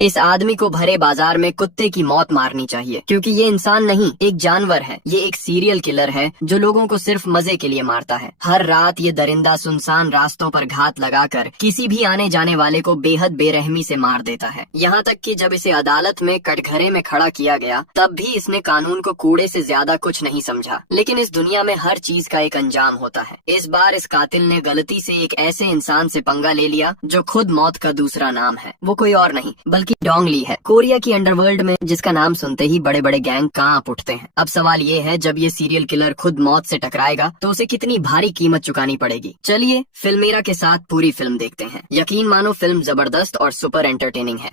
इस आदमी को भरे बाजार में कुत्ते की मौत मारनी चाहिए, क्योंकि ये इंसान नहीं, एक जानवर है। ये एक सीरियल किलर है जो लोगों को सिर्फ मजे के लिए मारता है। हर रात ये दरिंदा सुनसान रास्तों पर घात लगाकर किसी भी आने जाने वाले को बेहद बेरहमी से मार देता है। यहाँ तक कि जब इसे अदालत में कटघरे में खड़ा किया गया, तब भी इसने कानून को कूड़े से ज्यादा कुछ नहीं समझा। लेकिन इस दुनिया में हर चीज का एक अंजाम होता है। इस बार इस कातिल ने गलती से एक ऐसे इंसान से पंगा ले लिया जो खुद मौत का दूसरा नाम है। वो कोई और नहीं बल्कि डोंग ली है, कोरिया की अंडरवर्ल्ड में जिसका नाम सुनते ही बड़े बड़े गैंग कांप उठते हैं। अब सवाल ये है, जब ये सीरियल किलर खुद मौत से टकराएगा तो उसे कितनी भारी कीमत चुकानी पड़ेगी। चलिए फिल्मेरा के साथ पूरी फिल्म देखते हैं। यकीन मानो फिल्म जबरदस्त और सुपर एंटरटेनिंग है।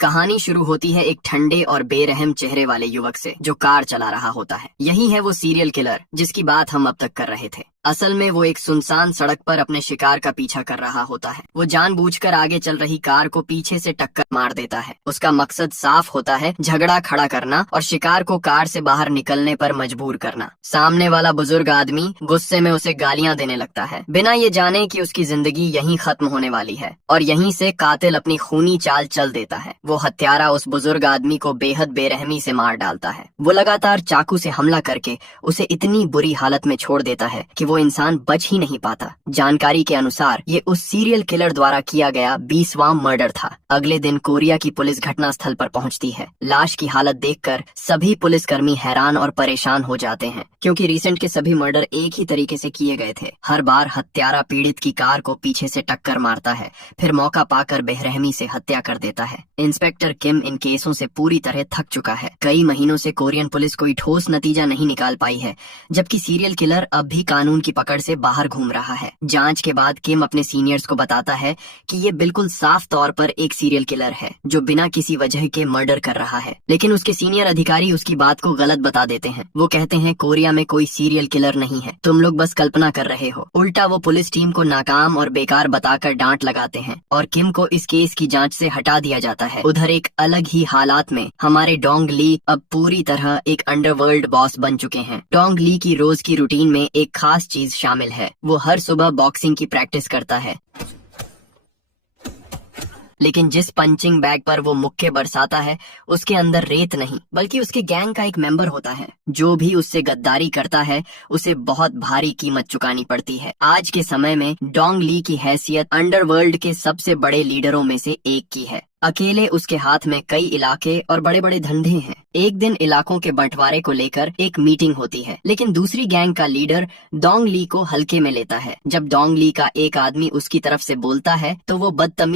कहानी शुरू होती है एक ठंडे और बेरहम चेहरे वाले युवक से जो कार चला रहा होता है। यही है वो सीरियल किलर जिसकी बात हम अब तक कर रहे थे। असल में वो एक सुनसान सड़क पर अपने शिकार का पीछा कर रहा होता है। वो जानबूझकर आगे चल रही कार को पीछे से टक्कर मार देता है। उसका मकसद साफ होता है, झगड़ा खड़ा करना और शिकार को कार से बाहर निकलने पर मजबूर करना। सामने वाला बुजुर्ग आदमी गुस्से में उसे गालियां देने लगता है, बिना ये जाने कि उसकी जिंदगी यहीं खत्म होने वाली है। और यहीं से कातिल अपनी खूनी चाल चल देता है। वो हत्यारा उस बुजुर्ग आदमी को बेहद बेरहमी से मार डालता है। वो लगातार चाकू से हमला करके उसे इतनी बुरी हालत में छोड़ देता है कि वो इंसान बच ही नहीं पाता। जानकारी के अनुसार ये उस सीरियल किलर द्वारा किया गया 20वां मर्डर था। अगले दिन कोरिया की पुलिस घटना स्थल पर पहुंचती है। लाश की हालत देखकर सभी पुलिसकर्मी हैरान और परेशान हो जाते हैं, क्योंकि रिसेंट के सभी मर्डर एक ही तरीके से किए गए थे। हर बार हत्यारा पीड़ित की कार को पीछे से टक्कर मारता है, फिर मौका पाकर बेरहमी से हत्या कर देता है। इंस्पेक्टर किम इन केसों से पूरी तरह थक चुका है। कई महीनों से कोरियन पुलिस कोई ठोस नतीजा नहीं निकाल पाई है, जबकि सीरियल किलर अब भी कानून की पकड़ से बाहर घूम रहा है। जांच के बाद किम अपने सीनियर्स को बताता है कि ये बिल्कुल साफ तौर पर एक सीरियल किलर है जो बिना किसी वजह के मर्डर कर रहा है। लेकिन उसके सीनियर अधिकारी उसकी बात को गलत बता देते हैं। वो कहते हैं कोरिया में कोई सीरियल किलर नहीं है, तुम लोग बस कल्पना कर रहे हो। उल्टा वो पुलिस टीम को नाकाम और बेकार बताकर डांट लगाते हैं और किम को इस केस की जांच से हटा दिया जाता है। उधर एक अलग ही हालात में हमारे डोंग ली अब पूरी तरह एक अंडरवर्ल्ड बॉस बन चुके हैं। डोंग ली की रोज की रूटीन में एक खास चीज शामिल है। वो हर सुबह बॉक्सिंग की प्रैक्टिस करता है, लेकिन जिस पंचिंग बैग पर वो मुक्के बरसाता है उसके अंदर रेत नहीं, बल्कि उसके गैंग का एक मेंबर होता है। जो भी उससे गद्दारी करता है उसे बहुत भारी कीमत चुकानी पड़ती है। आज के समय में डोंग ली की हैसियत अंडरवर्ल्ड के सबसे बड़े लीडरों में से एक की है। अकेले उसके हाथ में कई इलाके और बड़े बड़े धंधे हैं। एक दिन इलाकों के बंटवारे को लेकर एक मीटिंग होती है, लेकिन दूसरी गैंग का लीडर डोंग ली को हल्के में लेता है। जब डोंग ली का एक आदमी उसकी तरफ से बोलता है तो वो बदतमीज